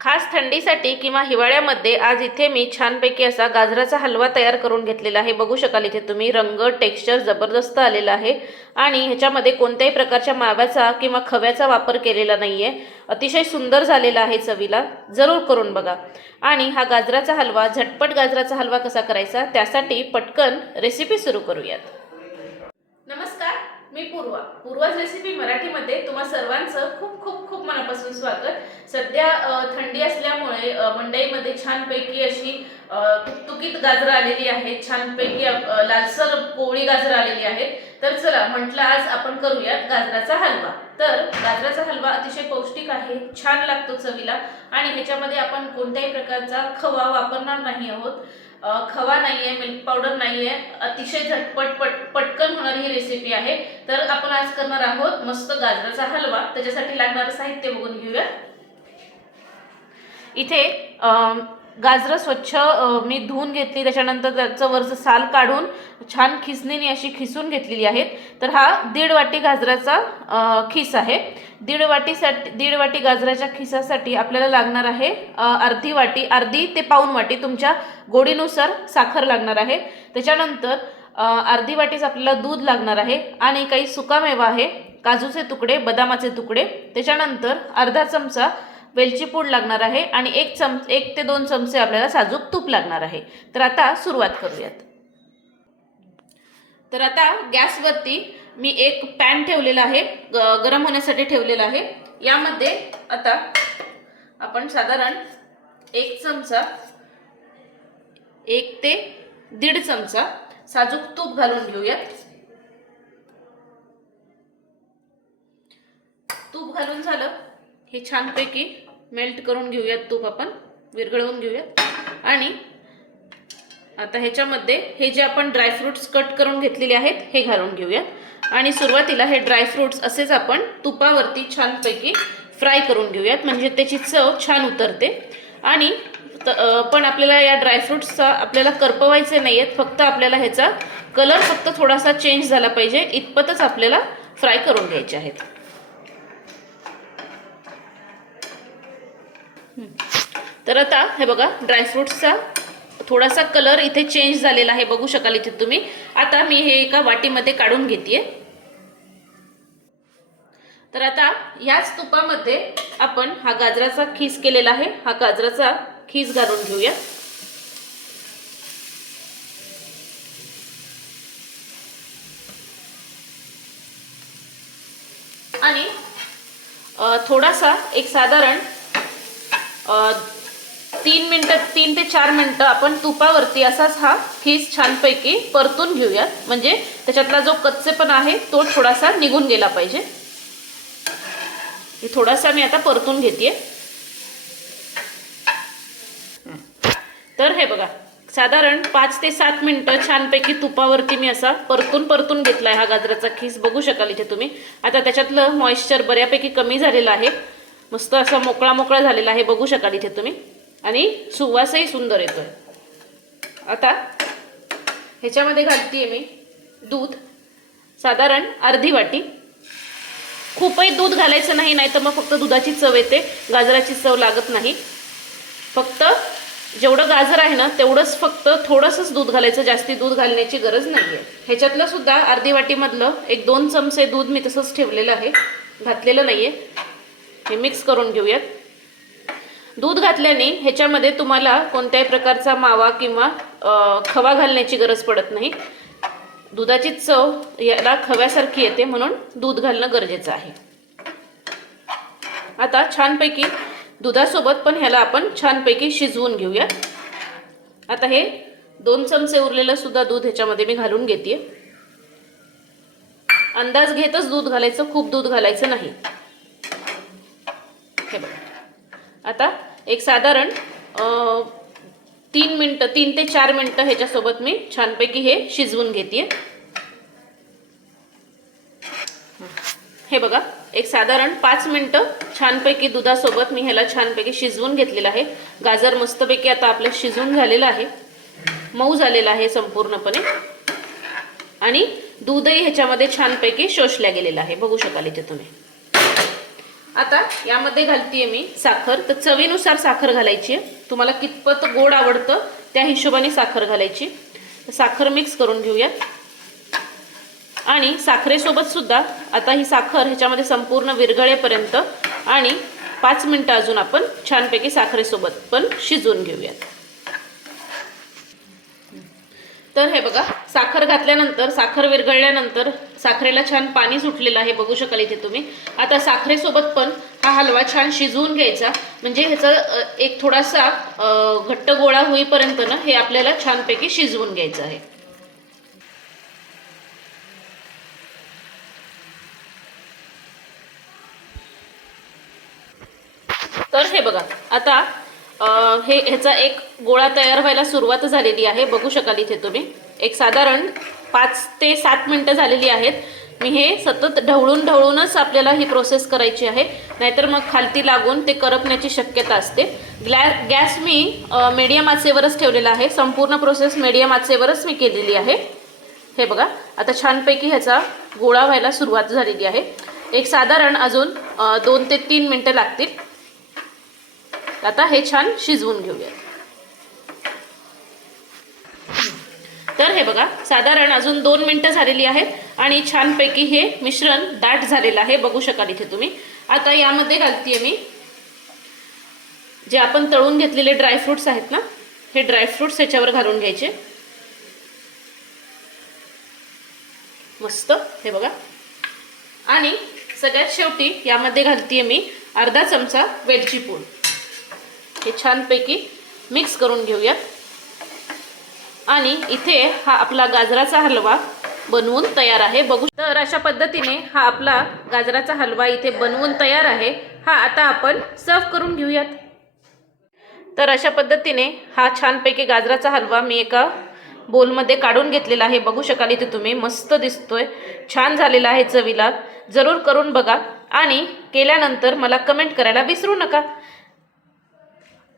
खास थंडीसाठी किंवा हिवाळ्यामध्ये आज इथे मी छानपैकी असा गाजराचा हलवा तयार करून घेतलेला आहे. बघू शकाल इथे तुम्ही रंग टेक्स्चर जबरदस्त आलेला आहे आणि ह्याच्यामध्ये कोणत्याही प्रकारच्या माव्याचा किंवा खव्याचा वापर केलेला नाही आहे अतिशय सुंदर झालेला आहे चवीला. जरूर करून बघा. आणि हा गाजराचा हलवा झटपट गाजराचा हलवा कसा करायचा त्यासाठी पटकन रेसिपी सुरू करूयात. नमस्कार. मी पूर्वा. पूर्वाज रेसिपी मराठीमध्ये तुम्हा सर्वांचं खूप खूप खूप मनापासून स्वागत. सध्या थंडी असल्यामुळे मंडईमध्ये छानपैकी अशी तुकतुकीत गाजरं आलेली आहेत. छानपैकी लालसर पोळी गाजरं आलेली आहेत. तर चला म्हटलं आज आपण करूयात गाजराचा हलवा. तर गाजराचा हलवा अतिशय पौष्टिक आहे छान लागतो चवीला. आणि ह्याच्यामध्ये आपण कोणत्याही प्रकारचा खवा वापरणार नाही आहोत. खवा नाहीये मिल्क पावडर नाहीये अतिशय झटपट पट पटकन होणारी ही रेसिपी आहे. तर आपण आज करणार आहोत मस्त गाजराचा हलवा. त्याच्यासाठी लागणारं साहित्य बघून घेऊया. इथे गाजरं स्वच्छ मी धुवून घेतली त्याच्यानंतर त्याचं वरचं साल काढून छान खिसणीने अशी खिसून घेतलेली आहेत. तर हा दीड वाटी गाजराचा खिस आहे. दीड वाटीसाठी दीड वाटी गाजराच्या खिसासाठी आपल्याला लागणार आहे अर्धी वाटी अर्धी ते पाऊन वाटी तुमच्या गोडीनुसार साखर लागणार आहे. त्याच्यानंतर अर्धी वाटीच आपल्याला दूध लागणार आहे आणि काही सुकामेवा आहे काजूचे तुकडे बदामाचे तुकडे. त्याच्यानंतर अर्धा चमचा वेलची पूड लागणार आहे आणि एक चम एक ते दोन चमचे आपल्याला साजूक तूप लागणार आहे. तर आता सुरुवात करूयात. तर आता गॅसवरती मी एक पॅन ठेवलेला आहे ग- गरम होण्यासाठी ठेवलेला आहे. यामध्ये आता आपण साधारण एक चमचा एक ते दीड चमचा साजूक तूप घालून घेऊयात. तूप घालून झालं. हे छानपैकी मेल्ट करून घेऊयात तूप आपण विरघळवून घेऊयात. आणि आता ह्याच्यामध्ये हे जे आपण ड्रायफ्रुट्स कट करून घेतलेले आहेत हे घालून घेऊयात. आणि सुरुवातीला हे ड्रायफ्रुट्स असेच आपण तुपावरती छानपैकी फ्राय करून घेऊयात म्हणजे त्याची चव छान उतरते. आणि त- पण आपल्याला या ड्रायफ्रुट्सचा आपल्याला करपवायचे नाही आहेत फक्त आपल्याला ह्याचा कलर फक्त थोडासा चेंज झाला पाहिजे इतपतच आपल्याला फ्राय करून घ्यायचे आहेत. तर आता हे बघा ड्रायफ्रुट्सचा थोडासा कलर इथे चेंज झालेला आहे बघू शकाल इथे तुम्ही. आता मी हे एका वाटीमध्ये काढून घेते तर आता याच तुपामध्ये आपण हा गाजराचा खीस केलेला आहे. हा गाजराचा खीस घालून घेऊया. आणि थोडासा एक साधारण तीन मिनटं तीन ते चार मिनटं आपण तुपावरती असाच हा खीस छानपैकी परतून घेऊयात. म्हणजे त्याच्यातला जो कच्चेपणा आहे तो थोडासा निघून गेला पाहिजे. थोडासा मी आता परतून घेते तर हे बघा साधारण पाच ते सात मिनटं छानपैकी तुपावरती मी असा परतून परतून घेतलाय हा गाजराचा खीस. बघू शकाल इथे तुम्ही. आता त्याच्यातलं मॉइश्चर बऱ्यापैकी कमी झालेलं आहे. मस्त असा मोकळा मोकळा झालेला आहे. बघू शकाल इथे तुम्ही. आणि सुवासही सुंदर येतोय. आता ह्याच्यामध्ये घालतीये मी दूध. साधारण अर्धी वाटी. खूपही दूध घालायचं नाही नाही तर मग फक्त दुधाची चव येते. गाजराची चव लागत नाही. फक्त जेवढं गाजर आहे ना तेवढंच फक्त थोडंसंच दूध घालायचं. जास्ती दूध घालण्याची गरज नाही आहे ह्याच्यातलं सुद्धा अर्धी वाटीमधलं एक दोन चमचे दूध मी तसंच ठेवलेलं आहे. घातलेलं नाही आहे हे मिक्स करून घेऊयात. दूध घातल्याने ह्याच्यामध्ये तुम्हाला कोणत्याही प्रकारचा मावा किंवा खवा घालण्याची गरज पडत नाही. दुधाची चव याला खव्यासारखी येते म्हणून दूध घालणं गरजेचं आहे. आता छानपैकी दुधासोबत पण ह्याला आपण छानपैकी शिजवून घेऊया आता हे दोन चमचे उरलेलं सुद्धा दूध ह्याच्यामध्ये मी घालून घेते अंदाज घेतच दूध घालायचं खूप दूध घालायचं नाही. हे बघा. आता एक साधारण तीन मिनटं तीन ते चार मिनटं ह्याच्यासोबत मी छानपैकी हे शिजवून घेते हे बघा एक साधारण पाच मिनटं छानपैकी दुधासोबत मी ह्याला छानपैकी शिजवून घेतलेलं आहे. गाजर मस्तपैकी आता आपलं शिजवून झालेलं आहे. मऊ झालेलं आहे संपूर्णपणे. आणि दूधही ह्याच्यामध्ये छानपैकी शोषल्या गेलेलं आहे. बघू शकाल इथे तुम्ही. आता यामध्ये घालतीये मी साखर. तर चवीनुसार साखर घालायची आहे. तुम्हाला कितपत गोड आवडतं त्या हिशोबाने साखर घालायची. साखर मिक्स करून घेऊयात आणि साखरेसोबत सुद्धा आता ही साखर ह्याच्यामध्ये संपूर्ण विरघळेपर्यंत आणि पाच मिनटं अजून आपण छानपैकी साखरेसोबत पण शिजवून घेऊयात. तर हे बघा साखर घातल्यानंतर साखर विरघळल्यानंतर साखरेला छान पाणी सुटलेलं आहे बघू शकाल इथे तुम्ही. आता साखरेसोबत पण हा हलवा छान शिजवून घ्यायचा. म्हणजे ह्याचा एक थोडासा घट्ट गोळा होईपर्यंत ना हे आपल्याला छानपैकी शिजवून घ्यायचं आहे. तर हे बघा आता हे ह्याचा एक गोळा तयार व्हायला सुरुवात झालेली आहे. बघू शकाल इथे तुम्ही. एक साधारण पाच ते सात मिनटं झालेली आहेत. मी हे सतत ढवळून ढवळूनच आपल्याला ही प्रोसेस करायची आहे. नाहीतर मग खालती लागून ते करपण्याची शक्यता असते. ग्लॅ गॅस मी मीडियम आचेवरच ठेवलेला आहे. संपूर्ण प्रोसेस मीडियम आचेवरच मी केलेली आहे. हे बघा. आता छानपैकी ह्याचा गोळा व्हायला सुरुवात झालेली आहे. एक साधारण अजून दोन ते तीन मिनटं लागतील. आता हे छान शिजवून घेऊया तर हे बघा साधारण अजून दोन मिनटं झालेली आहेत आणि छानपैकी हे मिश्रण दाट झालेलं आहे बघू शकाल इथे तुम्ही. आता यामध्ये घालतीये मी जे आपण तळून घेतलेले ड्रायफ्रुट्स आहेत ना हे ड्रायफ्रुट्स याच्यावर घालून घ्यायचे. मस्त हे बघा. आणि सगळ्यात शेवटी यामध्ये घालतीये मी अर्धा चमचा वेलची पूड. हे छानपैकी मिक्स करून घेऊयात आणि इथे हा आपला गाजराचा हलवा बनवून तयार आहे. बघू तर अशा पद्धतीने हा आपला गाजराचा हलवा इथे बनवून तयार आहे. हा आता आपण सर्व करून घेऊयात. तर अशा पद्धतीने हा छानपैकी गाजराचा हलवा मी एका बोलमध्ये काढून घेतलेला आहे. बघू शकाल इथे तुम्ही मस्त दिसतोय. छान झालेला आहे चवीला. जरूर करून बघा. आणि केल्यानंतर मला कमेंट करायला विसरू नका.